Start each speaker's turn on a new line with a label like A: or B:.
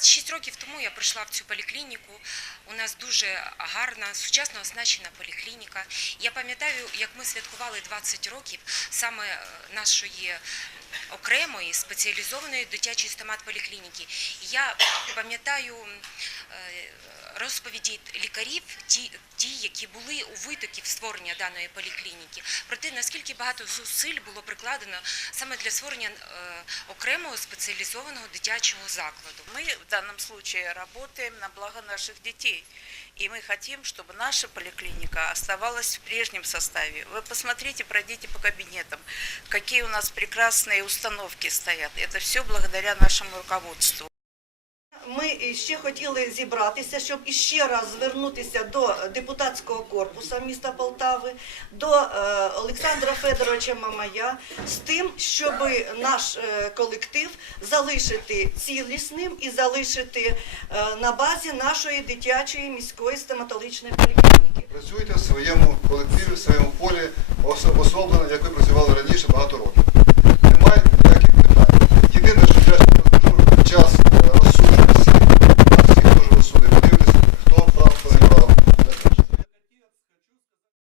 A: 26 років тому я прийшла в цю поліклініку. У нас дуже гарна, сучасно оснащена поліклініка. Я пам'ятаю, як ми святкували 20 років саме е, нашої окремої спеціалізованої дитячої стомат-поліклініки. Я пам'ятаю е, розповіді лікарів, ті, ті, які були у витоків створення даної поліклініки, про те, наскільки багато зусиль було прикладено саме для створення е, окремого спеціалізованого дитячого закладу.
B: Мы в данном случае работаем на благо наших детей. И мы хотим, чтобы наша поликлиника оставалась в прежнем составе. Вы посмотрите, пройдите по кабинетам, какие у нас прекрасные установки стоят. Это все благодаря нашему руководству.
C: Ми ще хотіли зібратися, щоб іще раз звернутися до депутатського корпусу міста Полтави, до е, Олександра Федоровича Мамая з тим, щоб наш е, колектив залишити цілісним і залишити е, на базі нашої дитячої міської стоматологічної поліклініки.
D: Працюєте в своєму колективі, в своєму полі, ос- обособлено, як ви працювали раніше